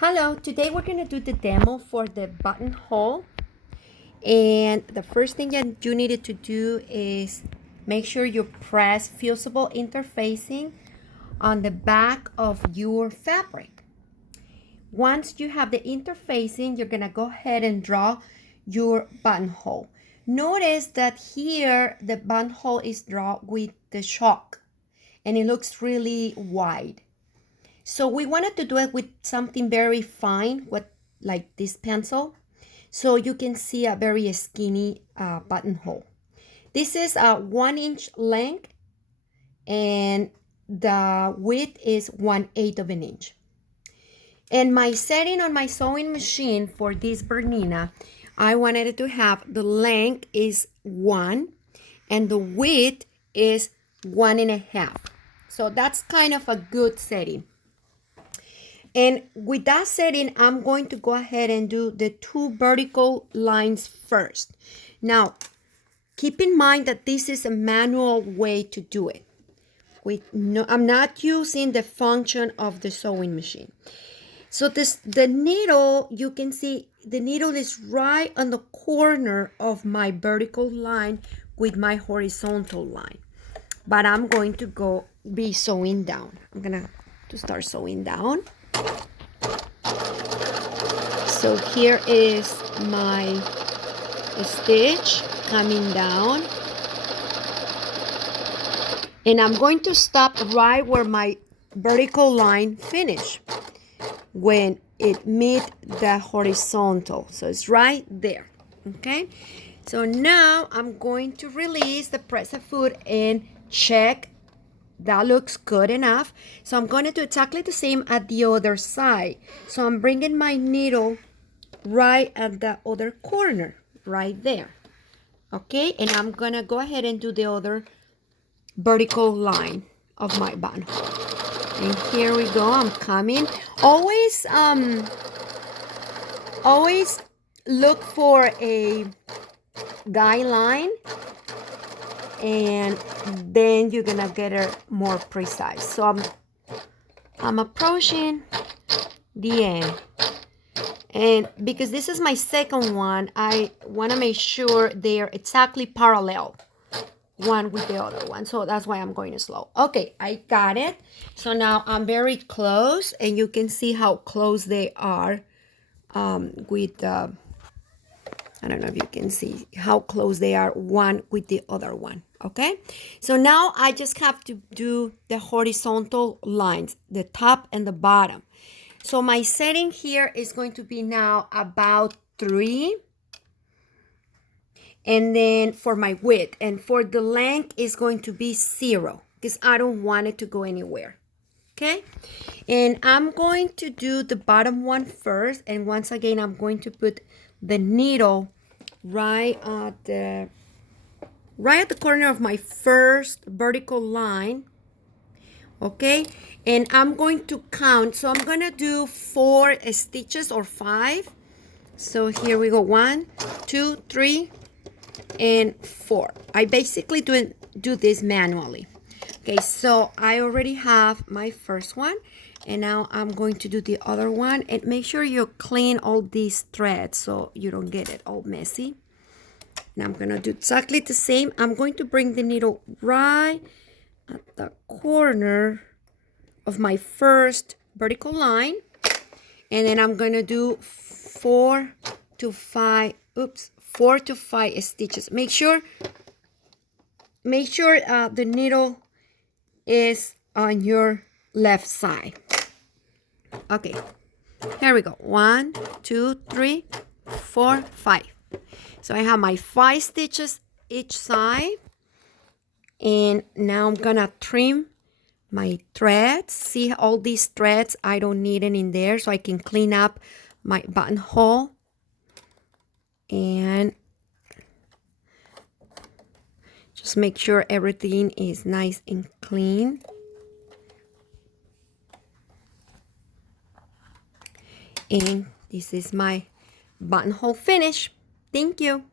Hello, today we're going to do the demo for the buttonhole. And the first thing that you needed to do is make sure you press fusible interfacing on the back of your fabric. Once you have the interfacing, you're going to go ahead and draw your buttonhole. Notice that here the buttonhole is drawn with the chalk and it looks really wide. So we wanted to do it with something very fine, like this pencil, so you can see a very skinny buttonhole. This is a 1-inch length and the width is 1/8 of an inch. And my setting on my sewing machine for this Bernina, I wanted it to have the length is 1 and the width is 1.5. So that's kind of a good setting. And with that setting, I'm going to go ahead and do the 2 vertical lines first. Now, keep in mind that this is a manual way to do it. I'm not using the function of the sewing machine. So the needle, you can see the needle is right on the corner of my vertical line with my horizontal line. But I'm going to be sewing down. I'm going to start sewing down. So here is my stitch coming down. And I'm going to stop right where my vertical line finish when it meet the horizontal. So it's right there, okay? So now I'm going to release the press of foot and check that looks good enough. So I'm going to do exactly the same at the other side. So I'm bringing my needle right at the other corner, right there. Okay, and I'm going to go ahead and do the other vertical line of my buttonhole. And here we go, I'm coming. Always look for a guideline, and then you're gonna get it more precise. So I'm approaching the end, and because this is my second one, I want to make sure they're exactly parallel one with the other one, so that's why I'm going slow. Okay, I got it. So now I'm very close, and you can see how close they are with the I don't know if you can see how close they are one with the other one. Okay, so now I just have to do the horizontal lines, the top and the bottom. So my setting here is going to be now about 3. And then for my width, and for the length is going to be 0 because I don't want it to go anywhere. Okay, and I'm going to do the bottom one first, and once again I'm going to put the needle right at the corner of my first vertical line. Okay, and I'm going to count. So I'm going to do 4 stitches or 5. So here we go, 1, 2, 3 and 4. I basically do this manually. Okay, so I already have my first one, and now I'm going to do the other one. And make sure you clean all these threads so you don't get it all messy. And I'm gonna do exactly the same. I'm going to bring the needle right at the corner of my first vertical line, and then I'm gonna do 4 to 5 stitches. Make sure the needle is on your left side. Okay, here we go. 1, 2, 3, 4, 5. So I have my 5 stitches each side, and now I'm gonna trim my threads. See all these threads, I don't need it in there, so I can clean up my buttonhole. And just make sure everything is nice and clean. And this is my buttonhole finish. Thank you.